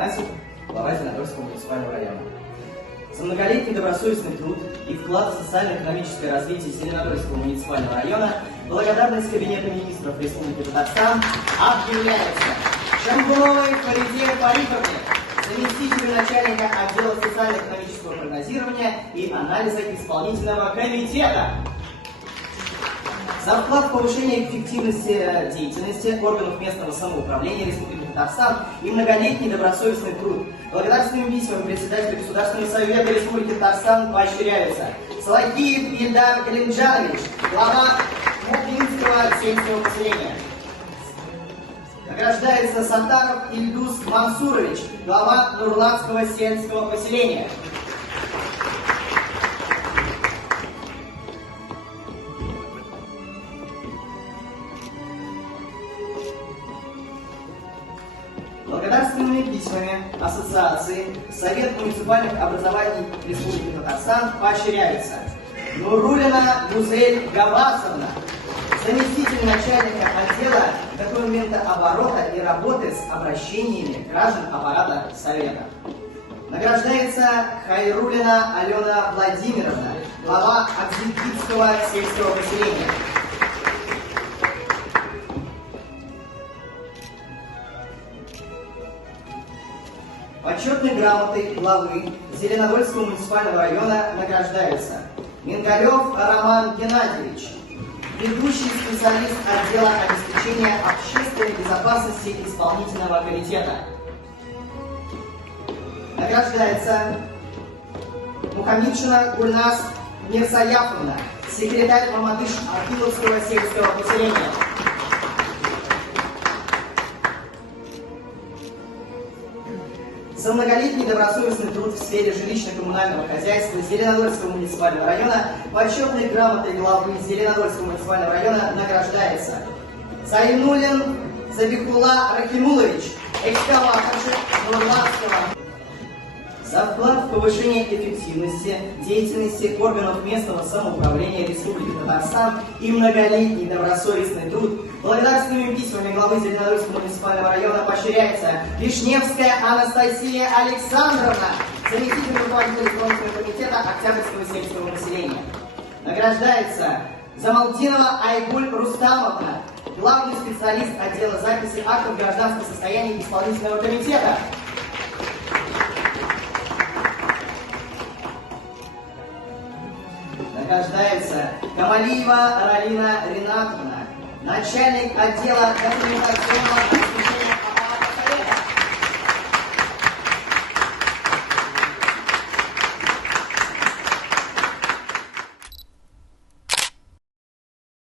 Афанасьев, глава Зеленодольского муниципального района. За многолетний добросовестный труд и вклад в социально-экономическое развитие Зеленодольского муниципального района благодарность Кабинета министров Республики Татарстан объявляется Шамгуновой Фариде Фаритовне, заместителю начальника отдела социально-экономического прогнозирования и анализа исполнительного комитета. За вклад в повышение эффективности деятельности органов местного самоуправления Республики Татарстан и многолетний добросовестный труд благодарственным письмом председателя Государственного совета Республики Татарстан поощряются Салахиев Ильдар Калимджанович, глава Мухинского сельского поселения. Награждается Сатаров Ильдус Мансурович, глава Нурлатского сельского поселения. Благодарственными письмами Ассоциации Совет муниципальных образований Республики Татарстан поощряются Нурулина Гузель Гавасовна, заместитель начальника отдела документооборота и работы с обращениями граждан аппарата Совета. Награждается Хайрулина Алена Владимировна, глава Акзикитского сельского поселения. Почетной грамотой главы Зеленодольского муниципального района награждается Мингалев Роман Геннадьевич, ведущий специалист отдела обеспечения общественной безопасности исполнительного комитета. Награждается Мухаммедшина Гульнас Мирсаяфовна, секретарь Мамадыш-Акиловского сельского поселения. За многолетний добросовестный труд в сфере жилищно-коммунального хозяйства Зеленодольского муниципального района почетной грамотой главы Зеленодольского муниципального района награждается Зайнулин Забихула Рахимулович, экскаваторши Нурлатского. За вклад в повышение эффективности деятельности органов местного самоуправления Республики Татарстан и многолетний добросовестный труд благодарственными письмами главы Зеленодольского муниципального района поощряется Вишневская Анастасия Александровна, заместитель руководителя исполнительного комитета Октябрьского сельского поселения. Награждается Замалдинова Айгуль Рустамовна, главный специалист отдела записи актов гражданского состояния исполнительного комитета. Награждается Камалиева Ралина Ринатовна, начальник отдела документационного